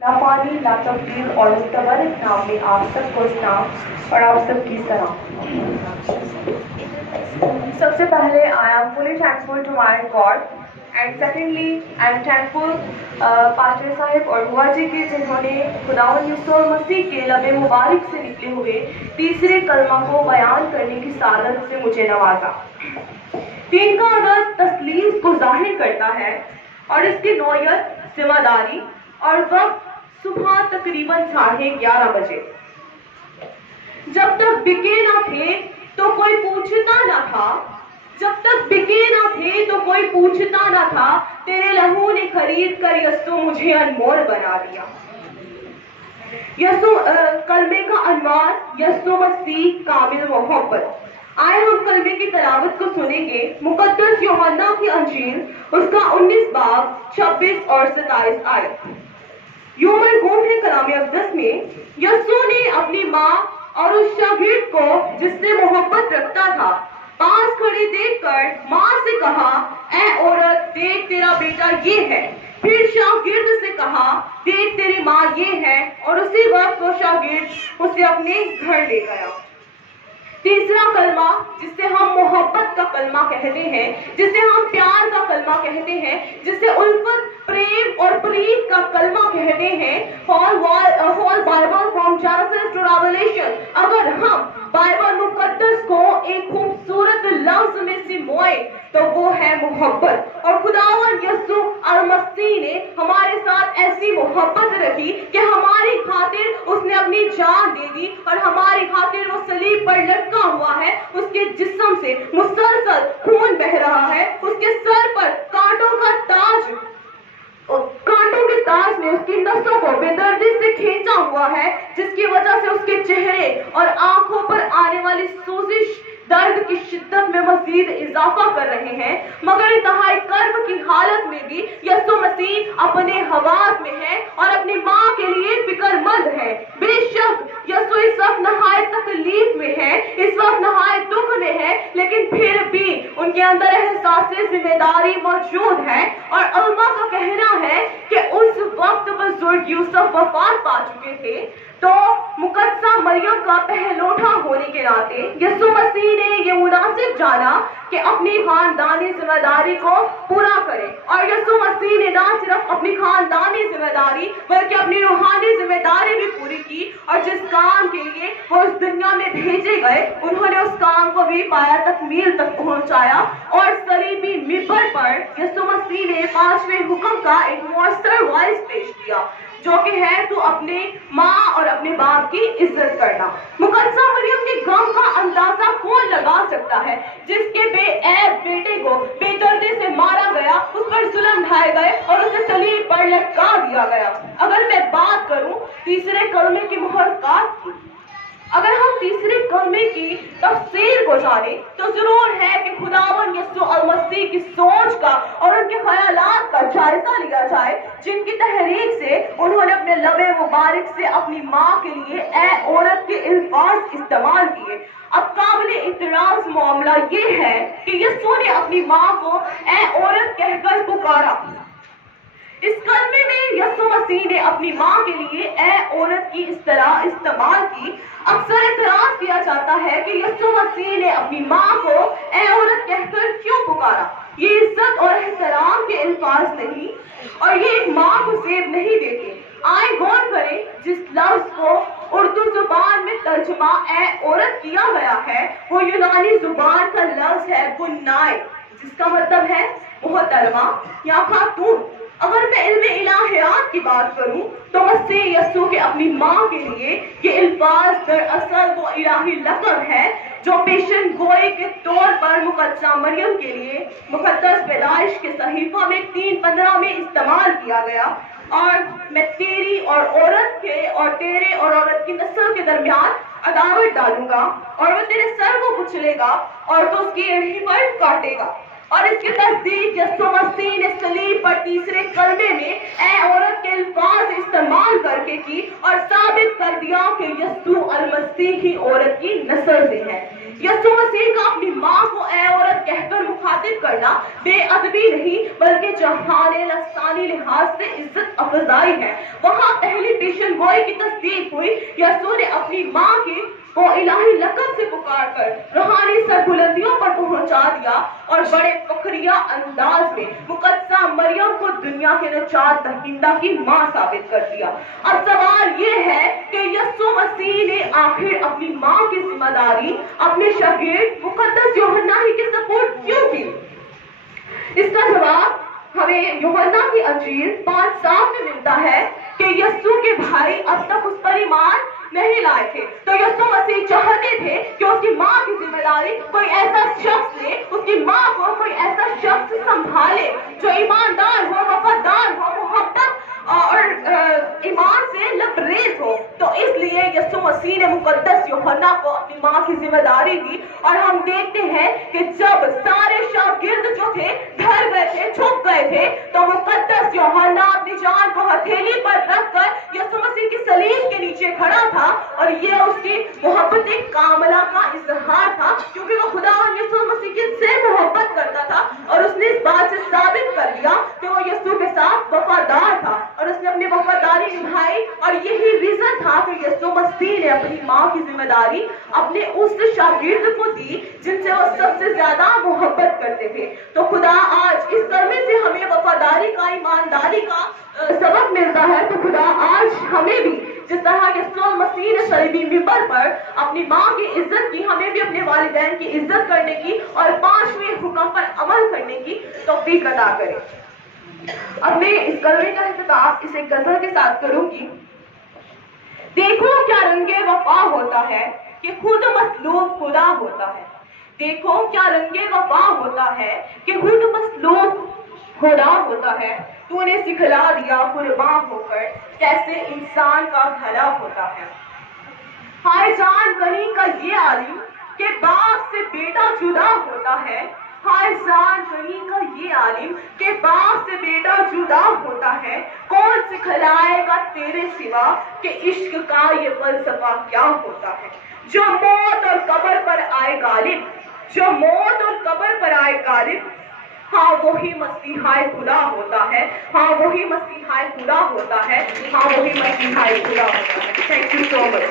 लापानी ला तब्दील और मुतबरक नाम में आप सबको सलाम और आप सबकी सलाम। सबसे पहले I am fully thankful to my God and secondly I am thankful pastor Sahib और बुआ जी की जिन्होंने खुदावंद यीशु मसीह के लबे मुबारक से निकले हुए तीसरे कलमा को बयान करने की सादत से मुझे नवाजा। तीन का अदद तस्लीम को जाहिर करता है और इसकी नौयत, जिम्मेदारी और वक्त सुबह तकरीबन 11:30 बजे। जब तक बिके ना थे तो कोई पूछता ना था, जब तक बिके ना थे तो कोई पूछता ना था, तेरे लहू ने खरीद कर यस्सु मुझे अनमोल बना दिया। यस्सु कलमे का अनवार यस्सु मसीह कामिल मोहब्बत। आए हम कलमे की तलावत को सुनेंगे। मुकद्दस यूहन्ना की अंजील उसका 19 बाब 26 और 27 आयत। यूं मरगूम है कलाम अक़दस में, यस्सु ने अपनी माँ और उस शागिर्द को जिससे मोहब्बत रखता था पास खड़े देखकर माँ से कहा, ऐ औरत देख तेरा बेटा ये है। फिर शागिर्द से कहा, देख तेरी माँ ये है, और उसी वक्त वो शागिर्द उसे अपने घर ले गया। तीसरा कलमा जिसे हम मोहब्बत का कलमा कहते हैं, जिसे हम प्यार का कलमा कहते हैं, जिसे उल्फत, प्रेम और प्रीत का कलमा कहते हैं, whole Bible from Genesis to Revelation. अगर हम बाइबल मुकद्दस को एक खूबसूरत लफ्ज में सिमोए तो वो है मोहब्बत। और खुदावंद यीशु मसीह ने हमारे साथ ऐसी मोहब्बत रखी कि हमारी खातिर उसने अपनी जान दे दी और हमारी खातिर वो सलीब पर लटका हुआ है। उसके जिस्म से मुसलसल खून बह रहा है, उसके सर पर कांटों के ताज ने उसकी नसों को बेदर्दी से खींचा हुआ है, जिसकी वजह से उसके चेहरे और आंखों पर आने वाली सोजिश दर्द की शिद्दत में मजीद इजाफा कर रहे हैं। मगर इंतहाई कर्ब की हालत में भी यीशु मसीह अपने हवास में है और अपनी माँ के लिए फिक्रमंद है। बेशक यीशु इस वक्त नहायत तकलीफ में है, इस वक्त नहायत दुख में है, लेकिन फिर भी उनके अंदर एहसास जिम्मेदारी मौजूद है। और उलमा का कहना है कि उस वक्त बुजुर्ग यूसुफ वफात पा चुके थे, तो मुकद्दसा मरियम का पहलोठा होने के नाते यीशु मसीह ने ये मुनासिब जाना कि अपनी खानदानी जिम्मेदारी को पूरा करे। और यीशु मसीह ने ना सिर्फ अपनी खानदानी जिम्मेदारी बल्कि अपनी रूहानी जिम्मेदारी भी पूरी की, और जिस काम के लिए वो इस दुनिया में भेजे गए उन्होंने उस काम को भी पाया तकमील तक पहुंचाया। और सलीबी मिंबर पर यीशु मसीह ने 5वें हुक्म का एक मौसर वॉइस पेश किया, जो कि है तू अपने माँ और अपने बाप की इज्जत करना। मुकद्दसा मरियम के गम का अंदाजा कौन लगा सकता है, जिसके बेऐब बेटे को बेदर्दी से मारा गया, उस पर जुल्म ढाए गए और उसे सलीब पर लटका दिया गया। अगर मैं बात करूं तीसरे कलमे की मुहर्रकात की, अगर हम तीसरे कलमे की तफसीर को जाने तो जरूर है कि खुदावंद यीशु मसीह की सोच का और उनके ख्यालात का जायजा लिया जाए, जिनकी तहरीक से उन्होंने अपने लबे मुबारक से अपनी माँ के लिए ऐ औरत के अल्फाज इस्तेमाल किए। अब काबिल इतराज मामला ये है कि यीशु ने अपनी माँ को ऐ औरत कहकर पुकारा। इस कलमे में यीशु मसीह ने अपनी माँ के लिए ऐ औरत की इस तरह इस्तेमाल की। अक्सर एतराज किया जाता है कि यीशु मसीह ने अपनी माँ को ऐ औरत कहकर क्यों पुकारा। ये इज्जत और एहतराम के अल्फाज नहीं और ये एक माँ को सेब नहीं देते। आए गौर करें, जिस लफ्ज को उर्दू जुबान में तर्जुमा ऐ औरत किया गया है वो यूनानी जुबान का लफ्ज है गुन्नाए, जिसका मतलब है मोहतरमा या खातून। अगर मैं इल्मे इलाहियात की बात करूं तो मसीह यीशु के अपनी माँ के लिए ये अल्फाज दरअसल वो इलाही लक़ब है जो पेशन गोई के तौर पर मुकद्दसा मरियम के लिए मुक़द्दस पैदाइश के सहीफा में 3:15 में इस्तेमाल किया गया। और मैं तेरी और औरत के और तेरे और औरत की नस्ल के दरमियान अदावत डालूंगा और वो तेरे सर को कुचलेगा और तो उसकी एड़ी पर काटेगा। और इसकी तस्दीक यीशु मसीह ने सलीब पर तीसरे कलमे में ऐ औरत के अल्फाज इस्तेमाल करके की और साबित कर दिया कि यीशु मसीह ही औरत की नस्ल से है। यीशु मसीह का अपनी माँ को ऐ औरत कहकर मुखातिब करना बेअदबी नहीं बल्कि जहाने लसानी लिहाज से इज्जत अफजाई है। वहाँ यहोवा की तस्दीक हुई। यीशु ने अपनी माँ के वो इलाही लक़ब से पुकार कर रूहानी सरबुलंदियों पर पहुंचा दिया और बड़े फखरिया अंदाज में मुकद्दसा मरियम को दुनिया के नजात दहिंदा की माँ साबित कर दिया। अब सवाल ये है कि यीशु मसीह ने आखिर अपनी माँ की जिम्मेदारी अपने शागिर्द मुकद्दस यूहन्ना ही के सपोर्ट क्यों की? इसका जवाब हमें यूहन्ना की अंजील 5:7 में मिलता है कि यीशु के भाई अब तक उस पर ईमान नहीं लाए थे, तो यीशु मसीह चाहते थे कि उसकी माँ की जिम्मेदारी कोई ऐसा शख्स ले, उसकी माँ को कोई ऐसा शख्स संभाले जो ईमानदार हो, वफादार हो, मोहब्बत और ईमान से लबरेज हो। तो इसलिए यीशु मसीह ने मुकद्दस यूहन्ना को अपनी माँ की जिम्मेदारी दी। और हम देखते हैं कि जब सारे शागिर्द जो थे डर गए थे, छुप गए थे, तो मुकद्दस यूहन्ना अपनी जान को हथेली पर रखकर यीशु मसीह की सलीब के नीचे खड़ा था और ये उसकी मोहब्बत कामला का इजहार था, क्योंकि वो खुदा और यीशु मसीह से मोहब्बत करता था और उसने इस बात से साबित कर दिया कि वो यीशु के साथ वफादार था और उसने अपनी वफादारी निभाई। और यही रीजन था कि यीशु मसीह ने अपनी माँ की जिम्मेदारी अपने उस शागिर्द को दी जिनसे वो सबसे ज्यादा मोहब्बत करते थे। तो खुदा आज इस कलमे से हमें वफादारी का, ईमानदारी का सबक मिलता है। तो खुदा आज हमें भी जिस तरह यीशु मसीह ने सलीबी मिंबर पर अपनी माँ की इज्जत की, हमें भी अपने वालिदैन की इज्जत करने की और 5वें हुक्म पर अमल करने की तौफीक अता करे। अब मैं इस कलमे का इख्तिताम इस एक गजल के साथ करूंगी। देखो क्या रंगे वफा होता है कि खुद मसलूब खुदा होता है। देखो क्या रंगे वफा होता है कि खुद मसलूब खुदा होता है। तूने सिखला दिया कुर्बान होकर कैसे इंसान का भला होता है। हाय जान कहीं का ये आलिम के बाप से बेटा जुदा होता है। हाय जान कहीं का ये आलिम के बाप से बेटा जुदा होता है। कौन सिखलाएगा तेरे सिवा कि इश्क का ये फलसफा क्या होता है। जो मौत और कब्र पर आए गालिब, जो मौत और कब्र पर आए गालिब, हाँ वही मसीहाए खुदा होता है। हाँ वही मसीहाए खुदा होता है। हाँ वही मसीहाए खुदा होता है। Thank you so much.